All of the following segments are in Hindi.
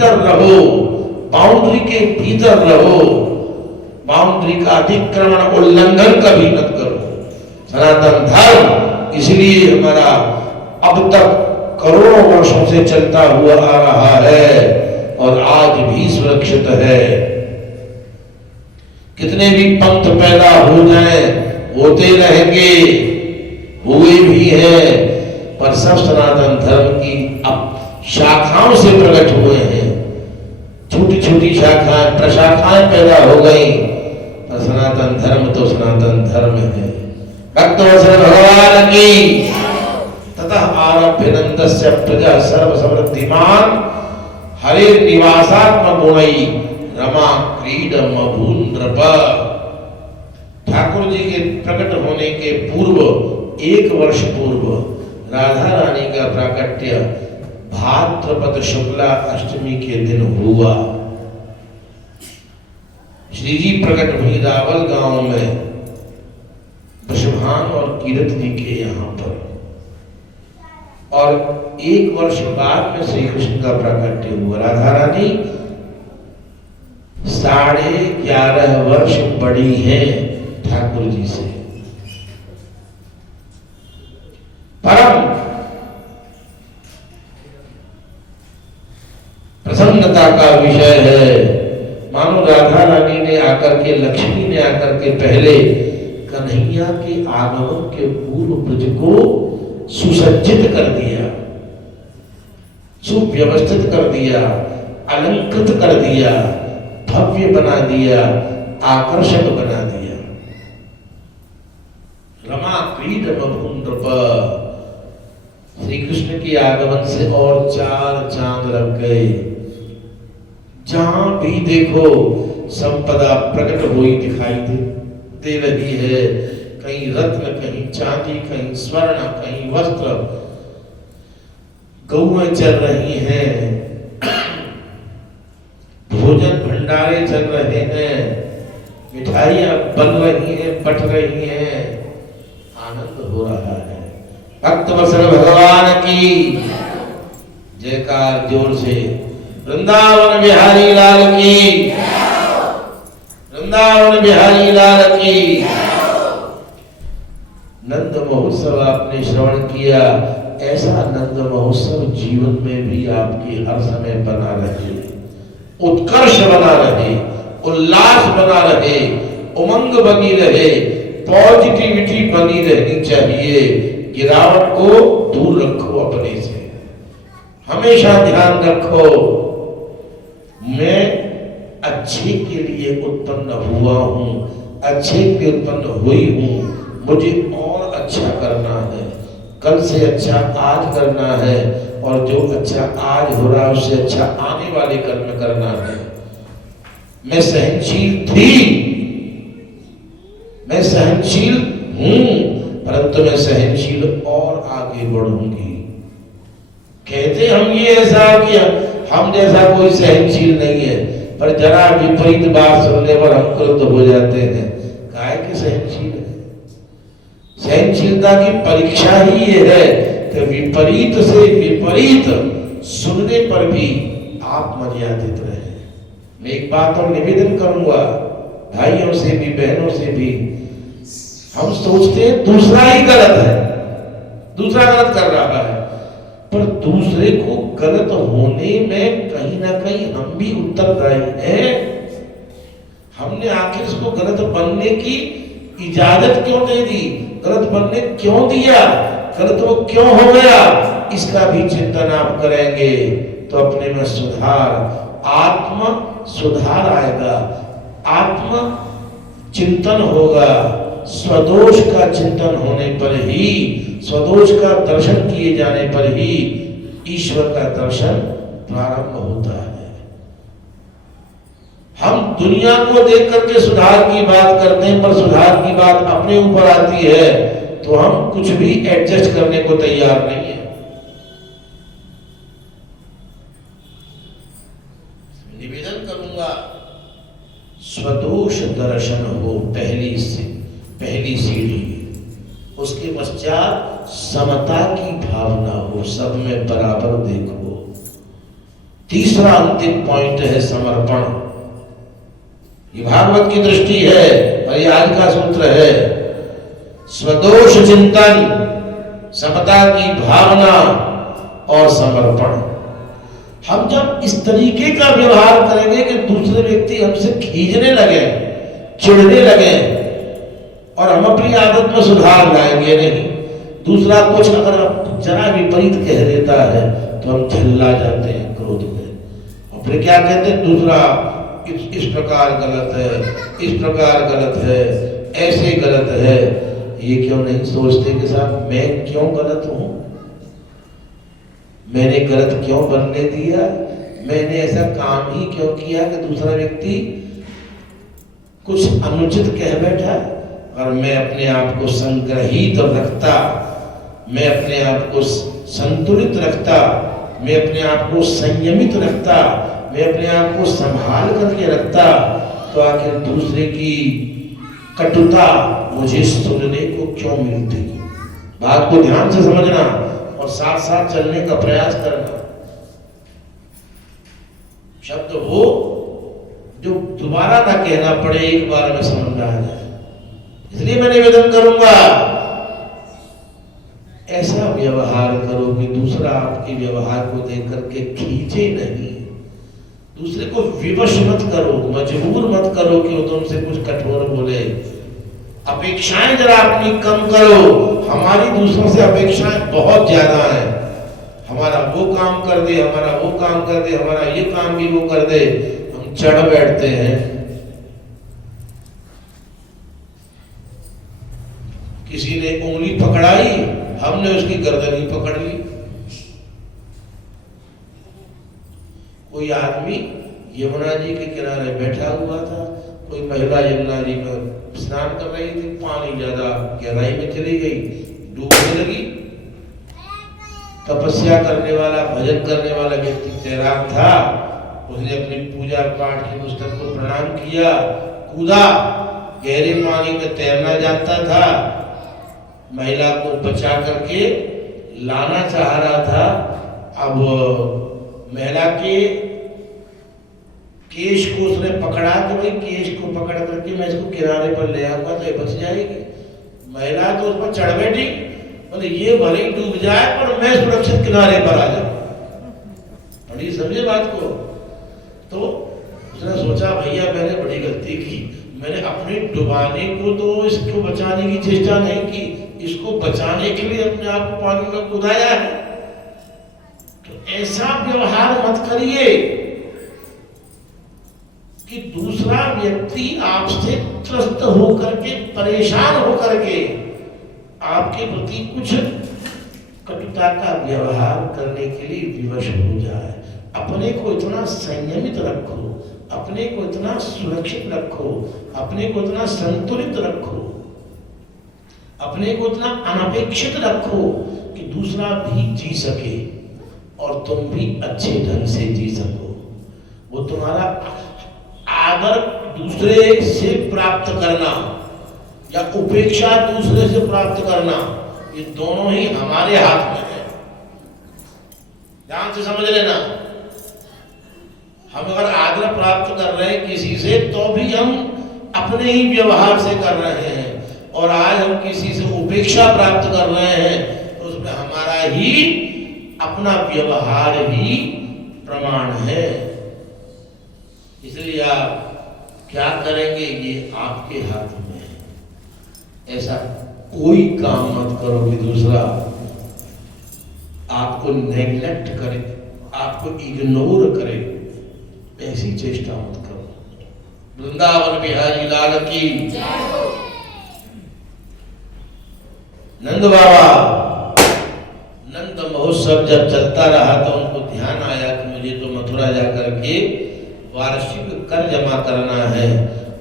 भीतर रहो, बाउंड्री के भीतर रहो, बाउंड्री का अतिक्रमण उल्लंघन कभी मत करो। सनातन धर्म इसलिए हमारा अब तक करोड़ों वर्षों से चलता हुआ आ रहा है और आज भी सुरक्षित है। कितने भी पंथ पैदा हो जाएं, होते रहेंगे, हुए भी हैं, पर सब सनातन धर्म की अब शाखाओं से प्रकट हुए हैं। छोटी छोटी शाखाएं, प्रशाखाएं पैदा हो गई, पर सनातन धर्म तो सनातन धर्म है। भक्तवत्सल भगवान की ततः आरभ्य नंदस्य प्रजा सर्व समृद्धिमान हरे निवासात्म गुणई रमा क्रीडम भून्द्रप। ठाकुर जी के प्रकट होने के पूर्व, 1 वर्ष पूर्व राधा रानी का प्राकट्य भाद्रपद शुक्ला अष्टमी के दिन हुआ। श्री जी प्रकट हुई रावल गांव में, वृषभान और कीरतनी के यहाँ पर, और 1 वर्ष बाद में श्री कृष्ण का प्राकट्य हुआ। राधा रानी 11.5 वर्ष बड़ी है ठाकुर जी से। परम प्रसन्नता का विषय है। मानो राधा रानी ने आकर के, लक्ष्मी ने आकर के पहले कन्हैया के आगमन के पूर्व ब्रज को सुसज्जित कर दिया, सुव्यवस्थित कर दिया, अलंकृत कर दिया, भव्य बना दिया, आकर्षक बना दिया। रमा क्रीडम भून्द्रप। श्री कृष्ण के आगमन से और 4 चांद लग गए। जहां भी देखो संपदा प्रकट हुई दिखाई दे रही है। कहीं रत्न, कहीं चांदी, कहीं स्वर्ण, कहीं वस्त्र। गौएं चल रही हैं, भोजन भंडारे चल रहे हैं, मिठाइयां बन रही हैं, बट रही हैं, आनंद हो रहा है। भक्तवत्सल भगवान की जयकार जोर से। वृंदावन बिहारी लाल की, वृंदावन बिहारी लाल की। नंद महोत्सव आपने श्रवण किया, ऐसा नंद महोत्सव जीवन में भी आपके हर समय बना रहे, उत्कर्ष बना रहे, उल्लास बना रहे, उमंग बनी रहे, पॉजिटिविटी बनी रहनी चाहिए। गिरावट को दूर रखो अपने से, हमेशा ध्यान रखो मैं अच्छे के लिए उत्पन्न हुआ हूं, अच्छे के लिए उत्पन्न हुई हूं, मुझे और अच्छा करना है, कल से अच्छा आज करना है, और जो अच्छा आज हो रहा है उससे अच्छा आने वाले कल में करना है। मैं सहनशील थी, मैं सहनशील हूं, परंतु मैं सहनशील और आगे बढ़ूंगी। कहते हम ये ऐसा किया, हम जैसा कोई सहनशील नहीं है, पर जरा विपरीत बात सुनने पर हम क्रुद्ध हो जाते हैं। काहे के सहनशील है? सहनशीलता की परीक्षा ही ये है कि विपरीत से विपरीत सुनने पर भी आप मर्यादित रहे। मैं एक बात और निवेदन करूंगा भाइयों से भी, बहनों से भी। हम सोचते हैं दूसरा ही गलत है, दूसरा गलत कर रहा है, पर दूसरे को गलत होने में कहीं ना कहीं हम भी उत्तरदायी हैं। हमने आखिर इसको गलत बनने की इजाजत क्यों दे दी, गलत बनने क्यों दिया, गलत वो क्यों हो गया, इसका भी चिंतन आप करेंगे तो अपने में सुधार, आत्म सुधार आएगा, आत्म चिंतन होगा। स्वदोष का चिंतन होने पर ही, स्वदोष का दर्शन किए जाने पर ही ईश्वर का दर्शन प्रारंभ होता है। हम दुनिया को देख करके सुधार की बात करते हैं, पर सुधार की बात अपने ऊपर आती है तो हम कुछ भी एडजस्ट करने को तैयार नहीं है। निवेदन करूंगा स्वदोष दर्शन हो पहली सीढ़ी, उसके पश्चात समता की भावना हो, सब में बराबर देखो। तीसरा अंतिम पॉइंट है समर्पण। ये भागवत की दृष्टि है और ये आज का सूत्र है। स्वदोष चिंतन, समता की भावना और समर्पण। हम जब इस तरीके का व्यवहार करेंगे कि दूसरे व्यक्ति हमसे खींचने लगे, चिढ़ने लगे और हम अपनी आदत में सुधार लाएंगे नहीं। दूसरा कुछ अगर जरा विपरीत कह देता है तो हम झल्ला जाते हैं क्रोध में और फिर क्या कहते हैं, दूसरा इस प्रकार गलत है, इस प्रकार गलत है, ऐसे गलत है। ये क्यों नहीं सोचते कि साहब मैं क्यों गलत हूं, मैंने गलत क्यों बनने दिया, मैंने ऐसा काम ही क्यों किया कि दूसरा व्यक्ति कुछ अनुचित कह बैठा। और मैं अपने आप को संग्रहित रखता, मैं अपने आप को संतुलित रखता, मैं अपने आप को संयमित रखता, मैं अपने आप को संभाल करके रखता, तो आखिर दूसरे की कटुता मुझे सुनने को क्यों मिलती। बात को ध्यान से समझना और साथ साथ चलने का प्रयास करना। शब्द वो जो दोबारा ना कहना पड़े, एक बार में समझ में आ जाए। इसलिए मैं निवेदन करूंगा, ऐसा व्यवहार करो कि दूसरा आपके व्यवहार को देख करके खींचे नहीं। दूसरे को विवश मत करो, मजबूर मत करो कि वो तुमसे कुछ कठोर बोले। अपेक्षाएं जरा अपनी कम करो। हमारी दूसरों से अपेक्षाएं बहुत ज्यादा है। हमारा वो काम कर दे, हमारा वो काम कर दे, हमारा ये काम भी वो कर दे, हम चढ़ बैठते हैं। किसी ने उंगली पकड़ाई, हमने उसकी गर्दन ही पकड़ ली। कोई आदमी यमुना जी के किनारे बैठा हुआ था, कोई महिला यमुना जी में स्नान कर रही थी, पानी ज्यादा गहराई में चली गई, डूबने लगी। तपस्या करने वाला, भजन करने वाला व्यक्ति तैराक था, उसने अपनी पूजा पाठ की पुस्तक को प्रणाम किया, कूदा, गहरे पानी में तैरना जानता था, महिला को बचा करके लाना चाह रहा था। अब महिला के केश को उसने पकड़ा कि भाई केश को पकड़ करके मैं इसको किनारे पर ले आऊंगा तो ये बच जाएगी। महिला तो उस पर चढ़ बैठी, बोले ये भले ही डूब जाए पर मैं सुरक्षित किनारे पर आ जाऊं। बड़ी समझे बात को। तो उसने सोचा भैया मैंने बड़ी गलती की, मैंने अपने डुबाने को तो इसको बचाने की चेष्टा नहीं की, इसको बचाने के लिए अपने आप को पानी में कूदाया है। तो ऐसा व्यवहार मत करिए कि दूसरा व्यक्ति आपसे त्रस्त होकर के, परेशान होकर के आपके प्रति कुछ कटुता का व्यवहार करने के लिए विवश हो जाए। अपने को इतना संयमित रखो, अपने को इतना सुरक्षित रखो, अपने को इतना संतुलित रखो, अपने को इतना अनपेक्षित रखो कि दूसरा भी जी सके और तुम भी अच्छे ढंग से जी सको। वो तुम्हारा आदर दूसरे से प्राप्त करना या उपेक्षा दूसरे से प्राप्त करना, ये दोनों ही हमारे हाथ में है। ध्यान से समझ लेना। हम अगर आदर प्राप्त कर रहे हैं किसी से तो भी हम अपने ही व्यवहार से कर रहे हैं, और आज हम किसी से उपेक्षा प्राप्त कर रहे हैं तो उसमें हमारा ही अपना व्यवहार ही प्रमाण है। इसलिए आप क्या करेंगे ये आपके हाथ में है। ऐसा कोई काम मत करो कि दूसरा आपको नेग्लेक्ट करे, आपको इग्नोर करे, ऐसी चेष्टा मत करो। वृंदावन बिहारी लाल की नंद बाबा, नंद महोत्सव जब चलता रहा तो उनको ध्यान आया कि मुझे तो मथुरा जाकर के वार्षिक कर जमा करना है।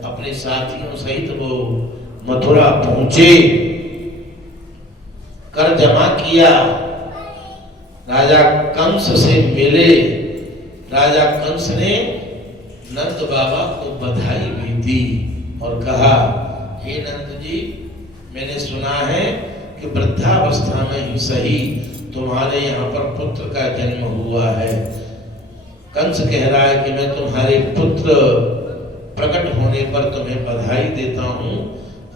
अपने साथियों सहित वो मथुरा पहुंचे, कर जमा किया, राजा कंस से मिले। राजा कंस ने नंद बाबा को बधाई भी दी और कहा, हे नंद जी, मैंने सुना है कि वृद्धावस्था में ही सही तुम्हारे यहाँ पर पुत्र का जन्म हुआ है। कंस कह रहा है कि मैं तुम्हारे पुत्र प्रकट होने पर तुम्हें बधाई देता हूँ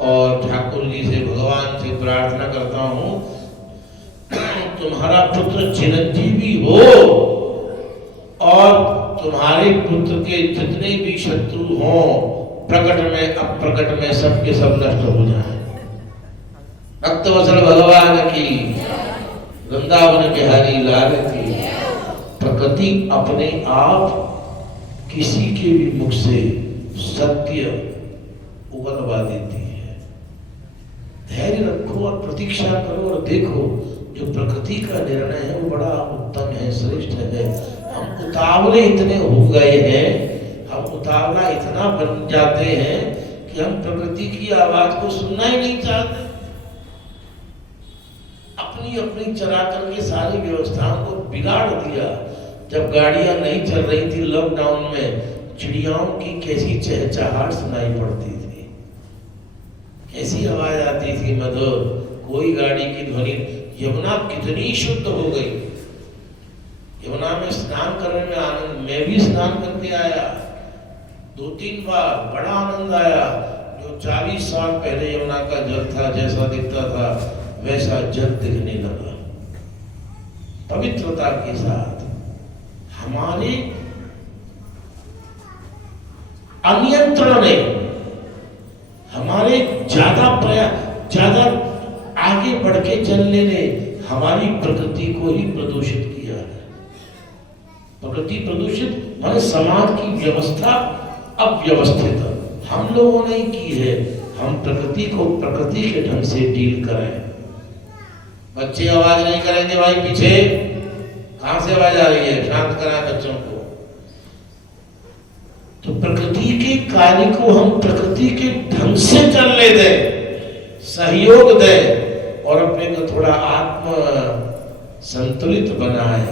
और ठाकुर जी से भगवान से प्रार्थना करता हूँ तुम्हारा पुत्र चिरंजीवी हो और तुम्हारे पुत्र के जितने भी शत्रु हों प्रकट में अप्रकट में सबके सब नष्ट हो जाए। भक्तवत्सल भगवान की, वृंदावन बिहारी लाल की। प्रकृति अपने आप किसी के भी मुख से सत्य उगलवा देती है। धैर्य रखो और प्रतीक्षा करो और देखो जो प्रकृति का निर्णय है वो बड़ा उत्तम है, श्रेष्ठ है। हम उतावले इतने हो गए हैं, हम उतावला इतना बन जाते हैं कि हम प्रकृति की आवाज को सुनना ही नहीं चाहते। अपनी अपनी चला करके सारी व्यवस्थाओं को बिगाड़ दिया। जब गाड़ियां नहीं चल रही थी लॉकडाउन में, चिड़ियाओं की कैसी चहचहाहट सुनाई पड़ती थी, कैसी आवाज आती थी मधुर, कोई गाड़ी की ध्वनि। यमुना कितनी शुद्ध हो गई। यमुना में स्नान करने में आनंद, मैं भी स्नान करके आया 2-3 बार, बड़ा आनंद आया। जो 40 साल पहले यमुना का जल था, जैसा दिखता था वैसा जल दिखने लगा, पवित्रता के साथ। हमारे अनियंत्रण ने, हमारे ज्यादा आगे बढ़ के चलने ने हमारी प्रकृति को ही प्रदूषित किया है। प्रकृति प्रदूषित माने समाज की व्यवस्था अव्यवस्थित हम लोगों ने की है। हम प्रकृति को प्रकृति के ढंग से डील करें। बच्चे आवाज नहीं करेंगे भाई, पीछे कहां से आवाज आ रही है, शांत कराएं बच्चों को। तो प्रकृति के कार्य को हम प्रकृति के ढंग से चलने दें, सहयोग दें और अपने को थोड़ा आत्म संतुलित बनाए,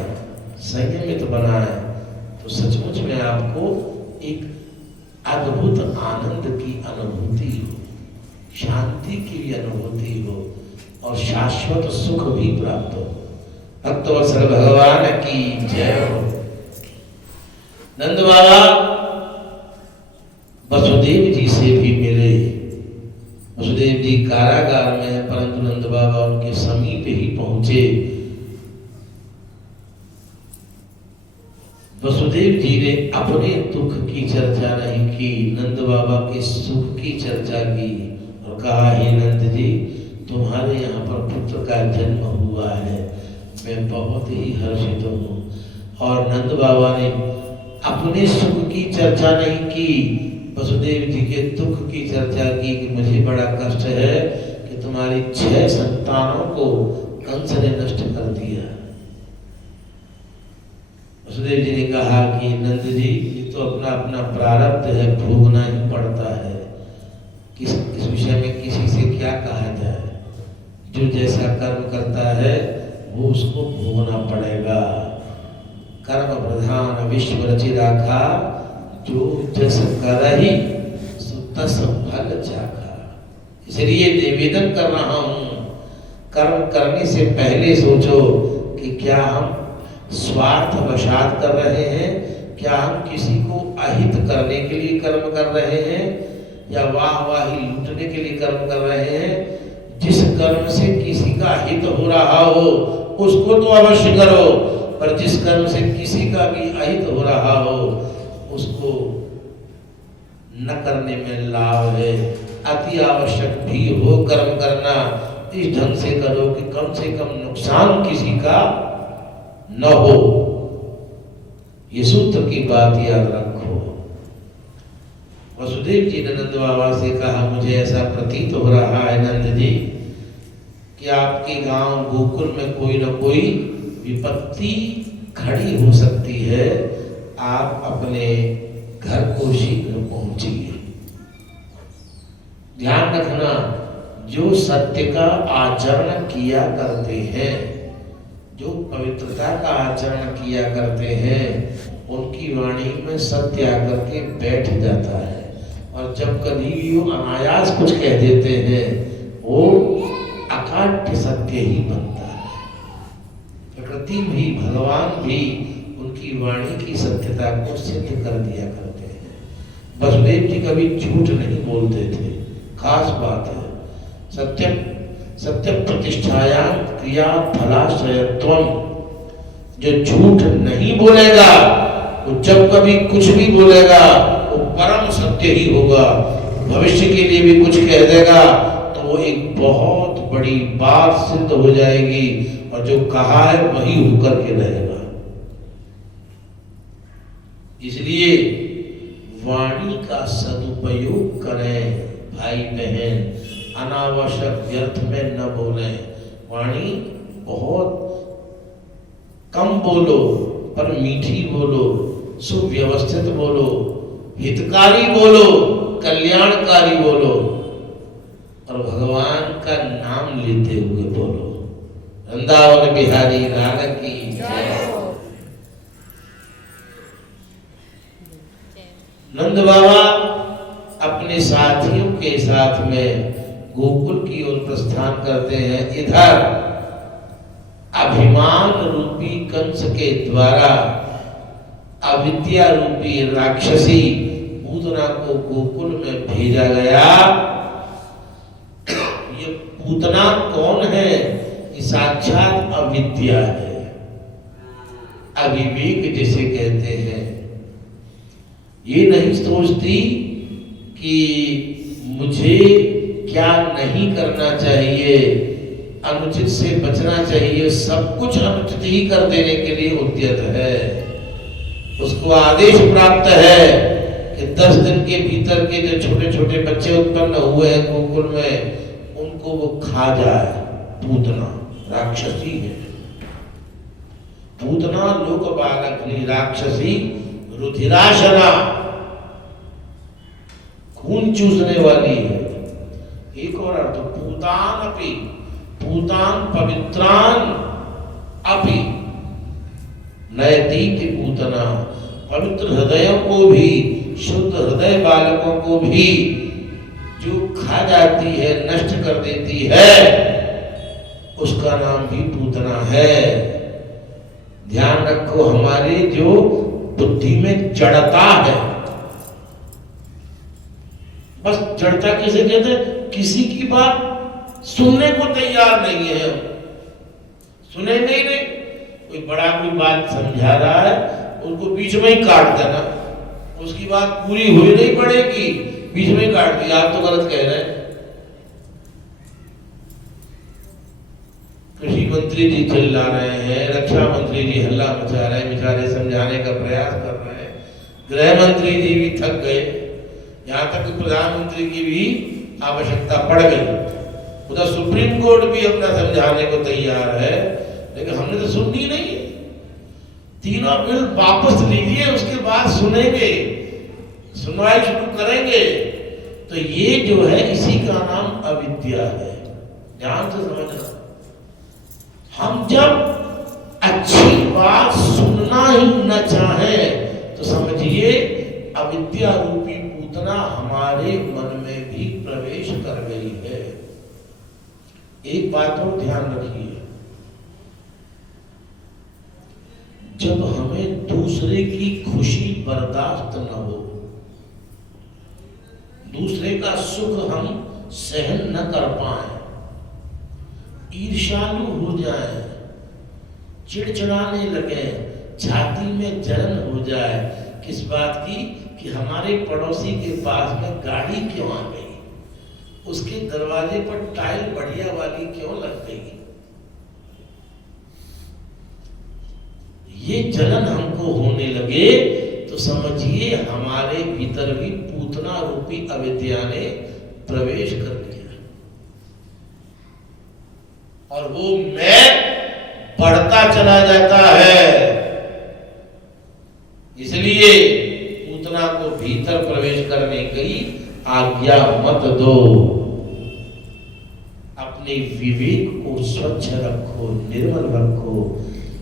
संयमित बनाए, तो सचमुच में आपको एक अद्भुत आनंद की अनुभूति हो, शांति की भी अनुभूति हो और शाश्वत सुख भी प्राप्त हो। भक्तवत्सल भगवान की जय हो। नंद बाबा वसुदेव जी से भी मिले। वसुदेव जी कारागार में है, परंतु नंद बाबा उनके समीप ही पहुंचे। वसुदेव जी ने अपने दुख की चर्चा नहीं की, नंद बाबा के सुख की चर्चा की और कहा, हे नंद जी, तुम्हारे यहाँ पर पुत्र का जन्म हुआ है, मैं बहुत ही हर्षित हूँ। और नंद बाबा ने अपने सुख की चर्चा नहीं की, वसुदेव जी के दुख की चर्चा की कि मुझे बड़ा कष्ट है कि तुम्हारी 6 संतानों को कंस ने नष्ट कर दिया। वसुदेव जी ने कहा कि नंद जी, ये तो अपना अपना प्रारब्ध है, भोगना ही पड़ता है। इस विषय में किसी से क्या कहा जाए, जो जैसा कर्म करता है वो उसको भोगना पड़ेगा। कर्म प्रधान विश्व रचि राखा, जो जस करहि सो तस फल चाखा। इसलिए निवेदन कर रहा हूं, कर्म करने से पहले सोचो कि क्या हम स्वार्थ वशात कर रहे हैं, क्या हम किसी को अहित करने के लिए कर्म कर रहे हैं या वाहवाही लूटने के लिए कर्म कर रहे हैं। जिस कर्म से किसी का हित हो रहा हो उसको तो अवश्य करो, पर जिस कर्म से किसी का भी अहित हो रहा हो उसको न करने में लाभ है। अति आवश्यक भी हो कर्म करना, इस ढंग से करो कि कम से कम नुकसान किसी का न हो। ये सूत्र की बात याद रखो। वसुदेव जी ने नंद बाबा से कहा, मुझे ऐसा प्रतीत हो रहा है नंद जी कि आपके गांव गोकुल में कोई न कोई विपत्ति खड़ी हो सकती है, आप अपने घर को शीघ्र पहुंचिए। ध्यान रखना, जो सत्य का आचरण किया करते हैं, जो पवित्रता का आचरण किया करते हैं, उनकी वाणी में सत्य आकर के बैठ जाता है। और जब कभी भी वो अनायास कुछ कह देते हैं, वो अकाट्य सत्य ही बनता है। प्रकृति भी, भगवान भी उनकी उनकी वाणी की सत्यता को सिद्ध कर दिया करते हैं। वसुदेव जी कभी झूठ नहीं बोलते थे, खास बात है। सत्यम सत्य प्रतिष्ठायाम क्रिया फलाश्रयत्वम, जो झूठ नहीं बोलेगा वो जब कभी कुछ भी बोलेगा वो परम सत्य ही होगा। भविष्य के लिए भी कुछ कह देगा तो वो एक बहुत बड़ी बात सिद्ध हो जाएगी और जो कहा है वही होकर के रहेगा। इसलिए वाणी का सदुपयोग करें भाई बहन, अनावश्यक व्यर्थ में न बोलें। वाणी बहुत कम बोलो पर मीठी बोलो, सुव्यवस्थित बोलो, हितकारी बोलो, कल्याणकारी बोलो और भगवान का नाम लेते हुए बोलो। वृंदावन बिहारी लाल की जय। नंद बाबा अपने साथियों के साथ में गोकुल की ओर प्रस्थान करते हैं। इधर अभिमान रूपी कंस के द्वारा अविद्या रूपी राक्षसी पूतना को गोकुल में भेजा गया। ये पूतना कौन है? ये साक्षात अविद्या है, अविवेक जिसे कहते हैं। ये नहीं सोचती कि मुझे क्या नहीं करना चाहिए, अनुचित से बचना चाहिए, सब कुछ अनुचित ही कर देने के लिए उद्यत है। उसको आदेश प्राप्त है कि 10 दिन के भीतर के जो छोटे छोटे बच्चे उत्पन्न हुए हैं गोकुल में, उनको वो खा जाए। पूतना राक्षसी है, पूतना लोक बालकनी राक्षसी, रुधिराशना, खून चूसने वाली है। एक और अर्थ पूतान अपि, पूतान पवित्रान अपि नयतीति पूतना, पवित्र हृदयों को भी, शुद्ध हृदय बालकों को भी जो खा जाती है, नष्ट कर देती है, उसका नाम भी पूतना है। ध्यान रखो, हमारे जो बुद्धि में जड़ता है, बस जड़ता किसे कहते हैं? किसी की बात सुनने को तैयार नहीं है, सुनेंगे ही नहीं। कोई बड़ा कोई बात समझा रहा है, उनको बीच में ही काट देना, उसकी बात पूरी हुई नहीं पड़ेगी, बीच में ही काट दिया, आप तो गलत कह रहे हैं। कृषि मंत्री जी चिल्ला रहे हैं, रक्षा मंत्री जी हल्ला मचा रहे हैं, बेचारे समझाने का प्रयास कर रहे हैं, गृह मंत्री जी भी थक गए, यहाँ तक कि प्रधानमंत्री की भी आवश्यकता पड़ गई। उधर सुप्रीम कोर्ट भी अपना समझाने को तैयार है, लेकिन हमने तो सुननी नहीं है। तीनों बिल वापस लीजिए, उसके बाद सुनेंगे, सुनवाई शुरू करेंगे। तो ये जो है, इसी का नाम अविद्या है। ध्यान से समझना, हम जब अच्छी बात सुनना ही न चाहें तो समझिए अविद्या रूपी पूतना हमारे मन में भी प्रवेश कर गई है। एक बात और ध्यान रखिए, जब हमें दूसरे की खुशी बर्दाश्त न हो, दूसरे का सुख हम सहन न कर पाए, ईर्ष्यालु हो जाए, चिड़चिड़ाने लगे, छाती में जलन हो जाए, किस बात की? कि हमारे पड़ोसी के पास में गाड़ी क्यों आ गई, उसके दरवाजे पर टाइल बढ़िया वाली क्यों लग गई। ये जलन हमको होने लगे तो समझिए हमारे भीतर भी पूतना रूपी अविद्या ने प्रवेश कर लिया और वो मैं बढ़ता चला जाता है। इसलिए पूतना को भीतर प्रवेश करने की आज्ञा मत दो। अपने विवेक को स्वच्छ रखो, निर्मल रखो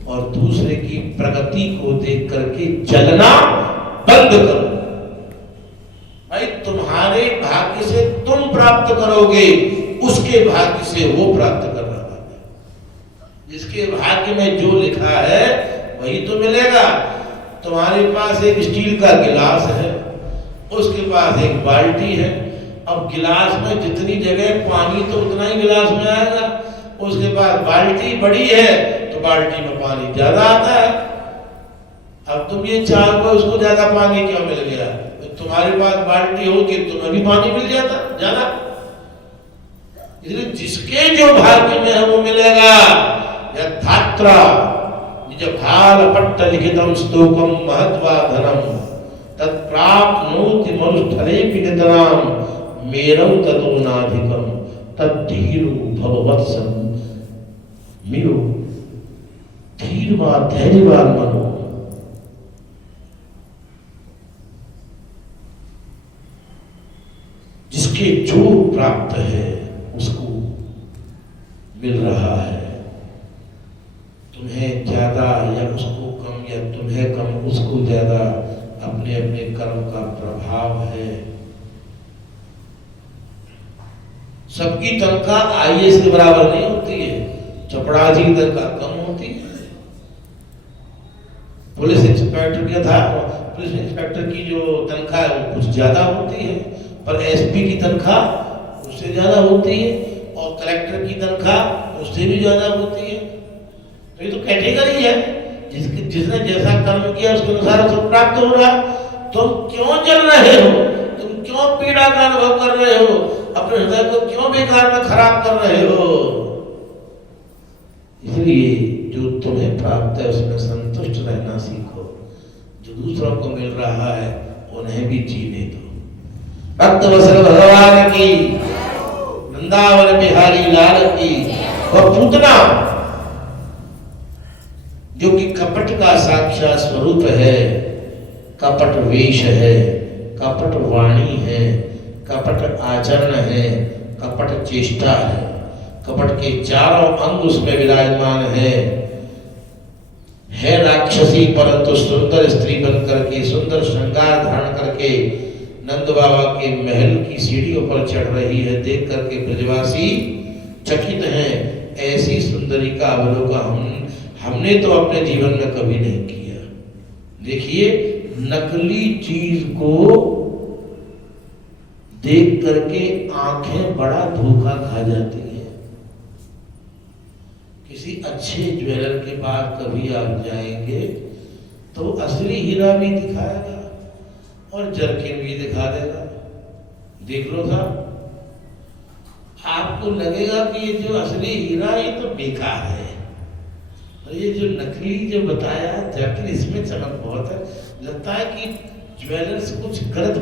और दूसरे की प्रगति को देख करके जलना बंद करो। भाई तुम्हारे भाग्य से तुम प्राप्त करोगे, उसके भाग्य से वो प्राप्त कर रहा है। जिसके भाग्य में जो लिखा है वही तो मिलेगा। तुम्हारे पास एक स्टील का गिलास है, उसके पास एक बाल्टी है। अब गिलास में जितनी जगह पानी तो उतना ही गिलास में आएगा, उसके बाद बाल्टी बड़ी है तो बाल्टी में पानी ज्यादा आता है। अब तुम ये चाहो उसको ज्यादा पानी क्यों मिल गया? तो तुम्हारे पास बाल्टी होगी तुम्हें भी पानी मिल जाता ज्यादा। इसलिए जिसके जो भाग्य में है वो मिलेगा। यथात्रा निज भाल पट्ट लिखितम स्तूपम महत्वा धनम तत्प्राप्नोति मनुष्ठले नितराम मेरम ततो नाधिकम तद्धीरो भववत्सम। मेरो धीरवान धैर्यवान मनो, जिसके जो प्राप्त है उसको मिल रहा है। तुम्हें ज्यादा या उसको कम, या तुम्हें कम उसको ज्यादा, अपने अपने कर्म का प्रभाव है। सबकी तनख्वाह आईएएस के बराबर नहीं होती है, चपड़ासी की तनख्वाह कम होती है। पुलिस इंस्पेक्टर क्या था, पुलिस इंस्पेक्टर की जो तनख्वाह है वो कुछ ज्यादा होती है, पर एसपी की तनख्वाह उससे ज्यादा होती है, और कलेक्टर की तनख्वाह उससे भी ज्यादा होती है। तो ये तो कैटेगरी है, जिसने जैसा कर्म किया उसके अनुसार उसको प्राप्त हो रहा। तुम क्यों जल रहे हो? तुम क्यों पीड़ा का अनुभव कर रहे हो? अपने हृदय को क्यों बेकार में खराब कर रहे हो? इसलिए जो तुम्हें प्राप्त है उसमें संतुष्ट रहना सीखो। जो दूसरों को मिल रहा है उन्हें भी जीने दो। भक्त वत्सल भगवान की, वृंदावन बिहारी लाल की। वह पूतना जो कि कपट का साक्षात स्वरूप है, कपट वेश है, कपट वाणी है, कपट आचरण है, कपट चेष्टा है, कपट के चारों अंग उसमें विराजमान है राक्षसी, परंतु सुंदर स्त्री बन करके, सुंदर श्रृंगार धारण करके नंद बाबा के महल की सीढ़ियों पर चढ़ रही है। देख करके ब्रजवासी चकित हैं। ऐसी सुंदरी का अवलोकन हमने तो अपने जीवन में कभी नहीं किया। देखिए, नकली चीज को देख करके आंखें बड़ा धोखा खा जाती है। किसी अच्छे ज्वेलर के पास कभी आप जाएंगे तो असली हीरा भी दिखाएगा और जरकिन भी दिखा देगा। देख लो साहब, आपको लगेगा कि ये जो असली हीरा ये तो बेकार है, और ये जो नकली जो बताया जरकिन इसमें चमक बहुत है। लगता है कि ज्वेलर्स कुछ गलत